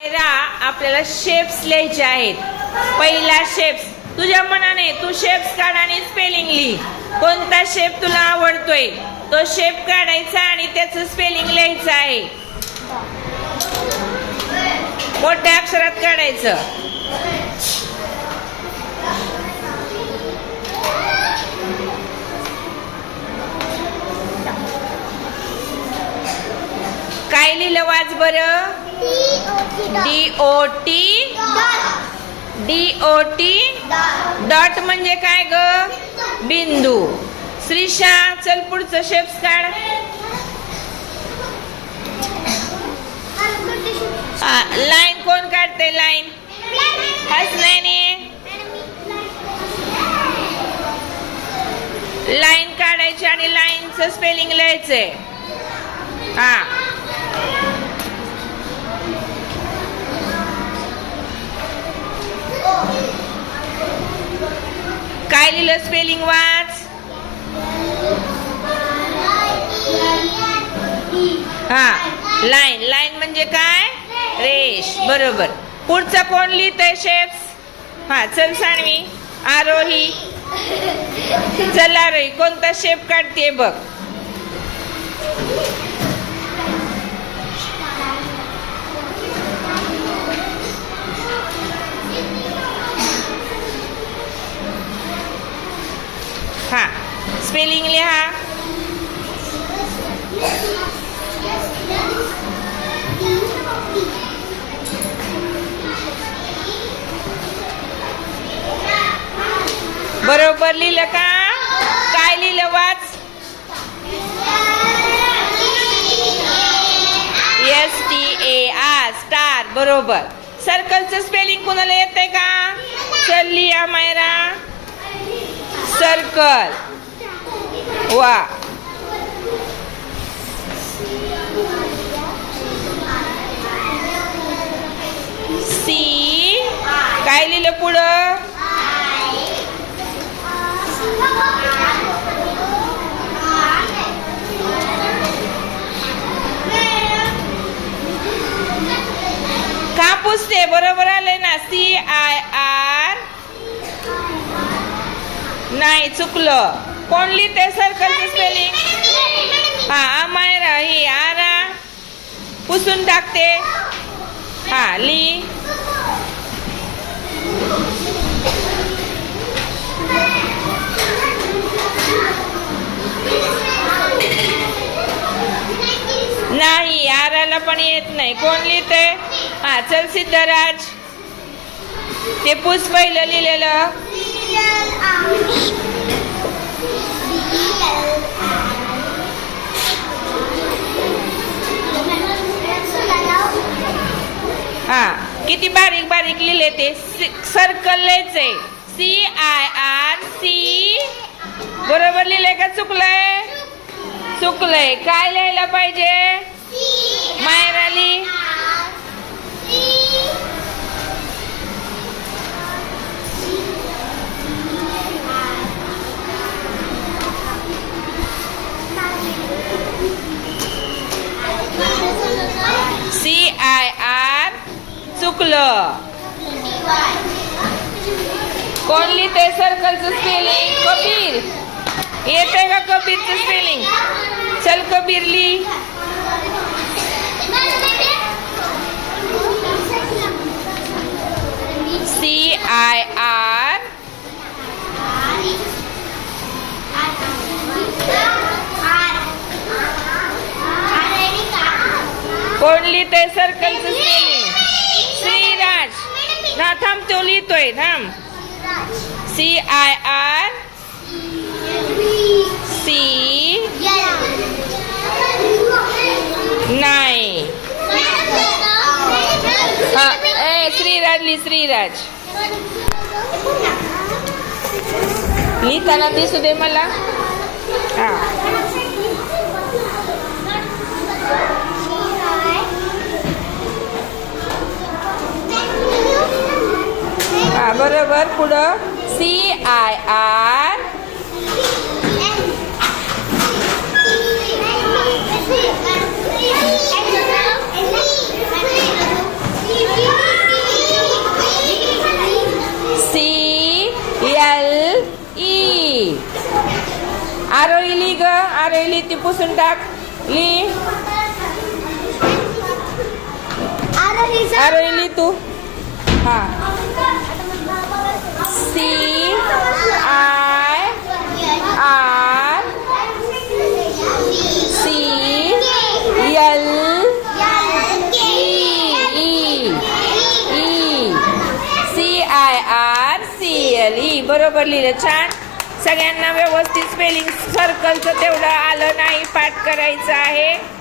आपल्याला शेप्स लिहायचे आहेत. पहिला शेप्स तुझ्या मनाने तू शेप्स काढ आणि स्पेलिंग लिही. कोणता शेप तुला आवडतोय तो शेप काढायचा आणि त्याचं स्पेलिंग लिहायचं आहे. मोठ्या अक्षरात काढायचं. काय लिहिलं वाच बरं. DOT डॉट म्हणजे काय ग बिंदू. श्रीषा चल पुढचं शेप्स काढ. लाईन कोण काढते. लाईन हसण्याने लाईन काढायची आणि लाईनचं स्पेलिंग लिहायचंय. हा काय लिहिलं स्पेलिंग वाच. हा लाईन लाईन म्हणजे काय रेष. बरोबर. पुढचा कोण लिहितंय शेप्स. हा चल सानवी. आरोही चल आरोही कोणता शेप काढते बघ. हा स्पेलिंग लिहा. बरोबर लिहिलं का. काय लिहिलं वाच. STAR star. बरोबर. सर्कलचं स्पेलिंग कुणाला येतंय का. चल लिहा मायरा. सर्कल. वा सी. काय लिहिलं पुढं. का पुसते. बरोबर आलंय ना. CIR. नाही चुकलं. कोण लिहिते सर्कलचं स्पेलिंग. हा मायरा. ही आरा पुसून टाकते. हा ली. नाही आराला पण येत नाही. कोण लिहिते. हा चल सिद्धराज. ते पुस पहिलं लिहिलेलं. हा किती बारीक बारीक लिहिले ते. सर्कल लिहायचंय. CIRC. बरोबर लिहिलंय का चुकलंय. चुकलंय. काय लिहायला पाहिजे. मायराली. CIR चुकलं. कोण लिहिते सर्कलचं स्पेलिंग. कबीर. येते का कबीरचं स्पेलिंग. चल कबीर ली. CIR. कोण लिहितंय सर्कलचं स्पेलिंग. श्रीराज. ना थांब तो लिहितोय थांब. CIR C. नाही. हा श्रीराज ली. श्रीराज लिहिताना दिसू दे मला. हा हा बरोबर. पुढं CIR. आरोही ली ग, आरोही ली, ती पुसून टाक. ली, आरोही ली तू. हा, CIR CLE बरोबर लिहिलं. छान. सगळ्यांना व्यवस्थित स्पेलिंग सर्कलचं तेवढं आलं नाही, पाठ करायचं आहे.